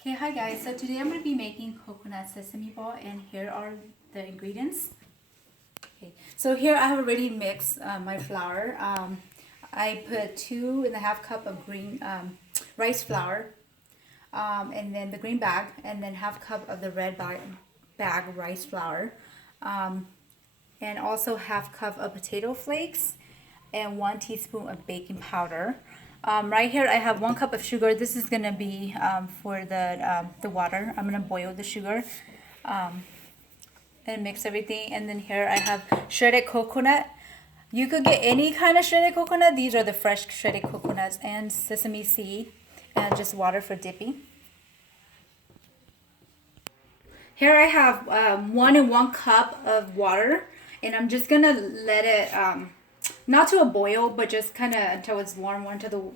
Okay, hi guys. So today I'm going to be making coconut sesame ball, and here are the ingredients. Okay, so here I have already mixed my flour. I put 2.5 cup of green rice flour, and then the green bag, and then half cup of the red bag rice flour, and also half cup of potato flakes, and 1 teaspoon of baking powder. Right here I have 1 cup of sugar. This is gonna be for the water. I'm gonna boil the sugar and mix everything. And then here I have shredded coconut. You could get any kind of shredded coconut. These are the fresh shredded coconuts, and sesame seed, and just water for dipping. Here I have 1 cup of water, and I'm just gonna let it not to a boil, but just kind of until it's warm, until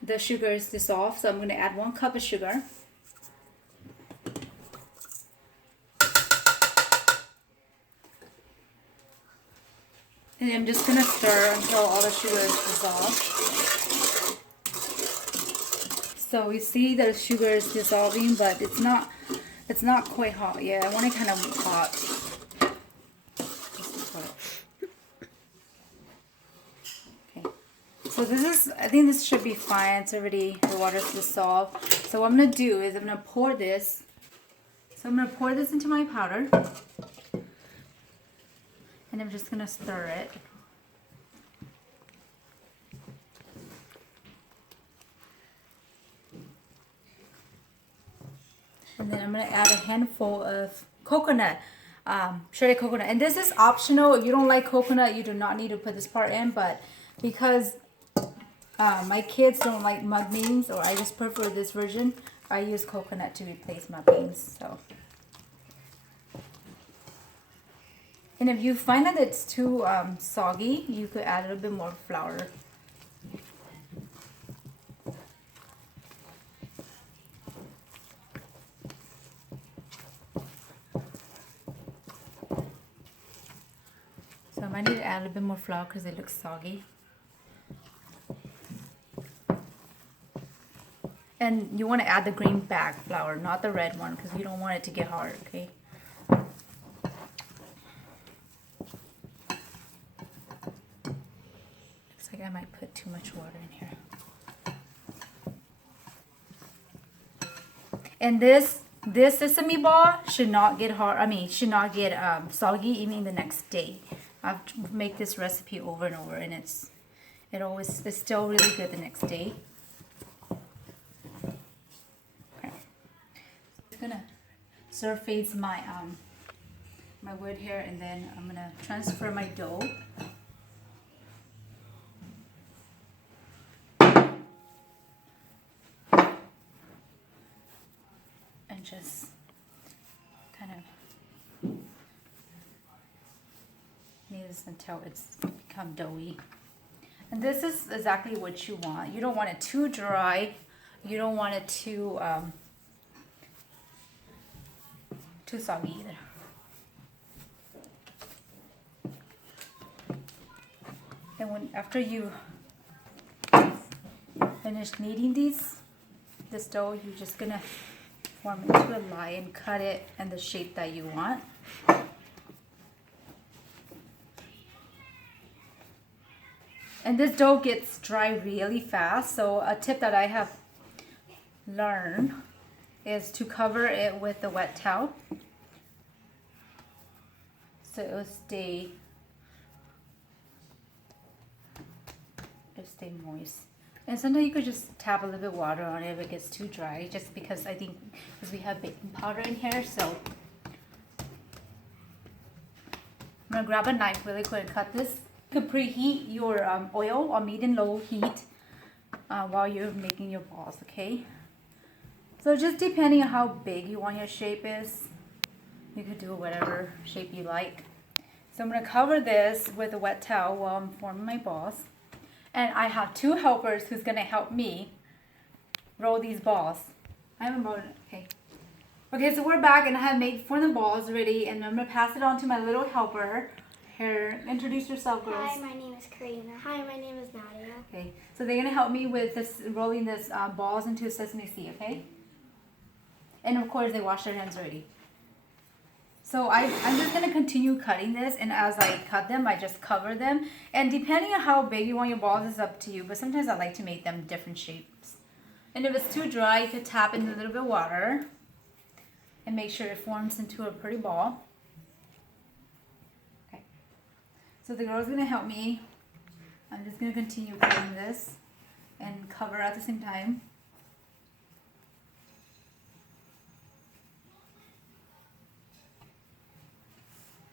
the sugar is dissolved. So I'm gonna add 1 cup of sugar. And I'm just gonna stir until all the sugar is dissolved. So we see the sugar is dissolving, but it's not quite hot yet. I want it kind of hot. Okay. So I think this should be fine. It's already, the water's dissolved. So what I'm gonna do is I'm gonna pour this. So I'm gonna pour this into my powder. And I'm just gonna stir it. And then I'm gonna add a handful of coconut, shredded coconut. And this is optional. If you don't like coconut, you do not need to put this part in. But because my kids don't like mung beans, or I just prefer this version, I use coconut to replace mung beans. So. And if you find that it's too soggy, you could add a little bit more flour. So I might need to add a little bit more flour because it looks soggy. And you want to add the green bag flour, not the red one, because you don't want it to get hard, okay? I might put too much water in here. And this sesame ball should not get hard. I mean, should not get soggy even the next day. I've made this recipe over and over, and it's still really good the next day. Okay. I'm gonna surface my my wood here, and then I'm gonna transfer my dough. Just kind of knead this until it's become doughy. And this is exactly what you want. You don't want it too dry. You don't want it too soggy either. And after you finish kneading this dough, you're just gonna form into a line and cut it in the shape that you want. And this dough gets dry really fast, so a tip that I have learned is to cover it with a wet towel so it'll stay moist. And sometimes you could just tap a little bit of water on it if it gets too dry, just because I think because we have baking powder in here. So I'm gonna grab a knife really quick and cut this. You could preheat your oil on medium-low heat while you're making your balls, okay? So just depending on how big you want your shape is, you could do whatever shape you like. So I'm gonna cover this with a wet towel while I'm forming my balls. And I have 2 helpers who's gonna help me roll these balls. I haven't rolled it, okay. Okay, so we're back, and I have made 4 of the balls ready, and I'm gonna pass it on to my little helper. Here, introduce yourself, girls. Hi, my name is Karina. Hi, my name is Nadia. Okay, so they're gonna help me with this, rolling this balls into a sesame seed, okay? And of course, they wash their hands already. So I'm just going to continue cutting this, and as I cut them, I just cover them. And depending on how big you want your balls, is up to you, but sometimes I like to make them different shapes. And if it's too dry, you could tap in a little bit of water and make sure it forms into a pretty ball. Okay. So the girl's going to help me. I'm just going to continue cutting this and cover at the same time.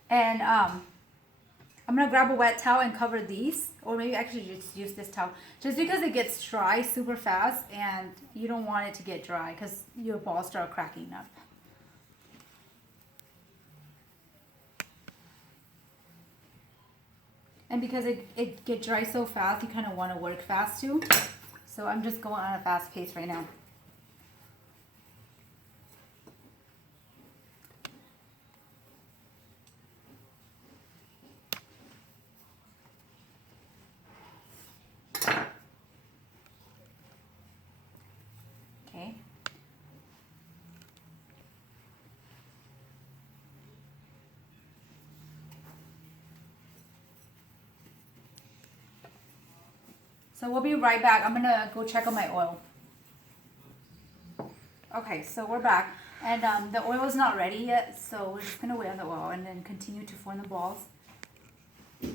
And I'm going to grab a wet towel and cover these, or maybe actually just use this towel, just because it gets dry super fast and you don't want it to get dry because your balls start cracking up. And because it gets dry so fast, you kind of want to work fast too. So I'm just going on a fast pace right now. Okay. So we'll be right back. I'm gonna go check on my oil. Okay, so we're back. And the oil is not ready yet, so we're just gonna wait on the oil and then continue to form the balls.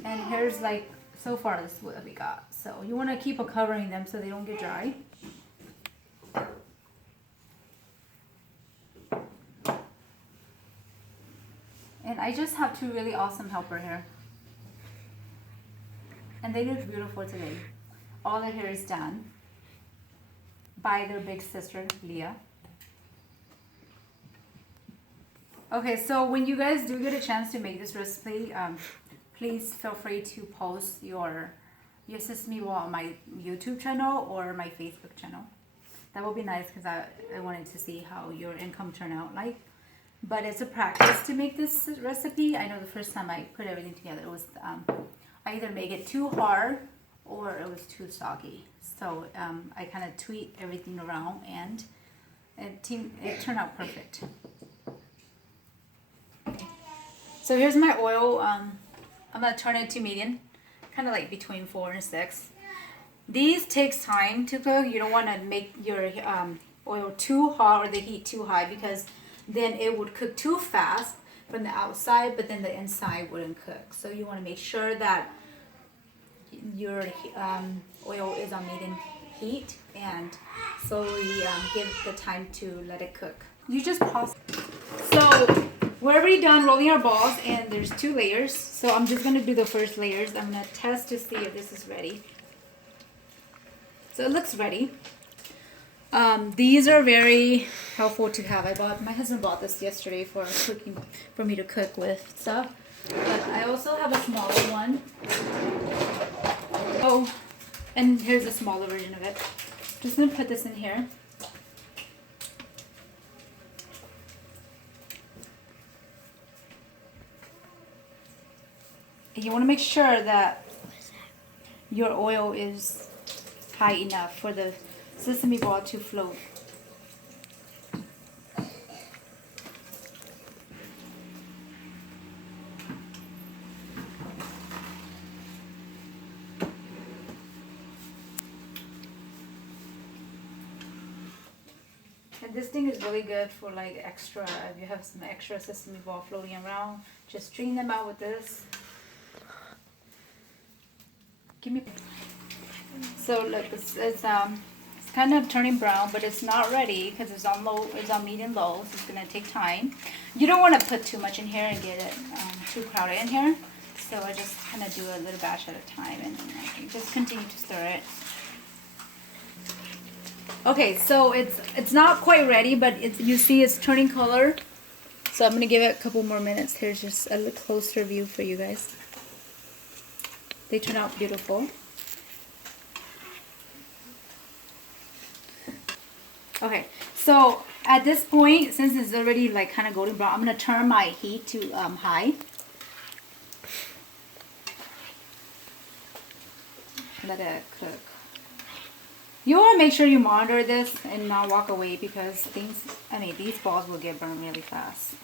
And here's like, so far this is what we got. So you wanna keep covering them so they don't get dry. And I just have two really awesome helper here. And they look beautiful today. All their hair is done by their big sister, Leah. Okay, so when you guys do get a chance to make this recipe, please feel free to post your sesame ball on my YouTube channel or my Facebook channel. That would be nice because I wanted to see how your income turned out like. But it's a practice to make this recipe. I know the first time I put everything together, it was I either make it too hard or it was too soggy. So I kind of tweaked everything around, and it turned out perfect. Okay. So here's my oil. I'm gonna turn it to medium, kind of like between 4 and 6. These takes time to cook. You don't want to make your oil too hot or the heat too high, because then it would cook too fast from the outside, but then the inside wouldn't cook. So you want to make sure that your oil is on medium heat and slowly give the time to let it cook. You just pause. So we're already done rolling our balls, and there's 2 layers. So I'm just going to do the first layers. I'm going to test to see if this is ready. So it looks ready. These are very helpful to have. My husband bought this yesterday for me to cook with stuff. But I also have a smaller one. Oh, and here's a smaller version of it. Just gonna put this in here. And you want to make sure that your oil is high enough for the sesame ball to float. And this thing is really good for like extra, if you have some extra sesame ball floating around, just strain them out with this. Give me. So look, it's kind of turning brown, but it's not ready because it's on low. It's on medium low, so it's gonna take time. You don't want to put too much in here and get it too crowded in here. So I just kind of do a little batch at a time, and then I can just continue to stir it. Okay, so it's not quite ready, but you see it's turning color. So I'm gonna give it a couple more minutes. Here's just a little closer view for you guys. They turn out beautiful. Okay, so at this point, since it's already like kind of golden brown, I'm gonna turn my heat to high. Let it cook. You want to make sure you monitor this and not walk away because these balls will get burned really fast.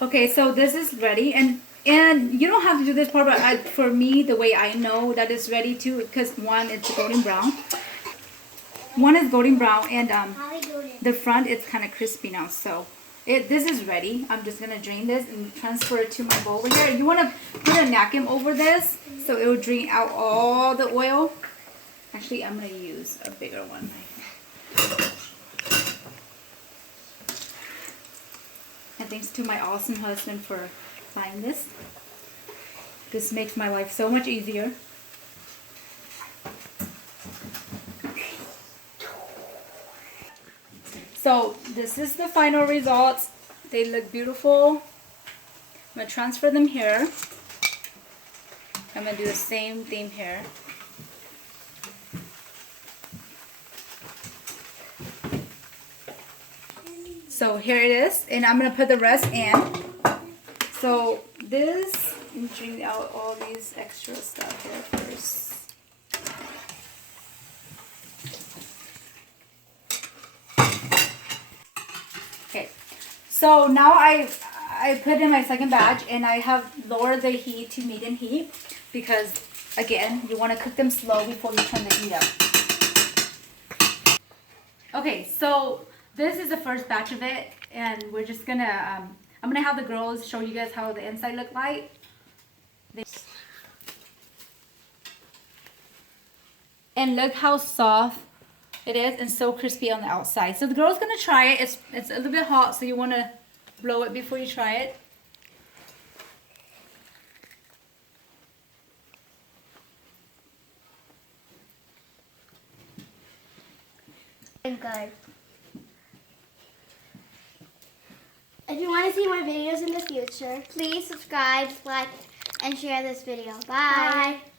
Okay, so this is ready, and you don't have to do this part, but for me, the way I know that it's ready too, because one, it's golden brown. One is golden brown, and the front it's kind of crispy now. So this is ready. I'm just gonna drain this and transfer it to my bowl over here. You want to put a napkin over this so it will drain out all the oil. Actually, I'm gonna use a bigger one. And thanks to my awesome husband for buying this. This makes my life so much easier. So this is the final results. They look beautiful. I'm going to transfer them here. I'm going to do the same thing here. So here it is, and I'm going to put the rest in. So this, let me drain out all these extra stuff here first. Okay, so now I put in my second batch, and I have lowered the heat to medium heat because, again, you want to cook them slow before you turn the heat up. Okay, so this is the first batch of it, and we're just gonna, I'm gonna have the girls show you guys how the inside look like. And look how soft it is and so crispy on the outside. So the girl's gonna try it. It's a little bit hot, so you wanna blow it before you try it. Good. If you want to see more videos in the future, please subscribe, like, and share this video. Bye. Bye.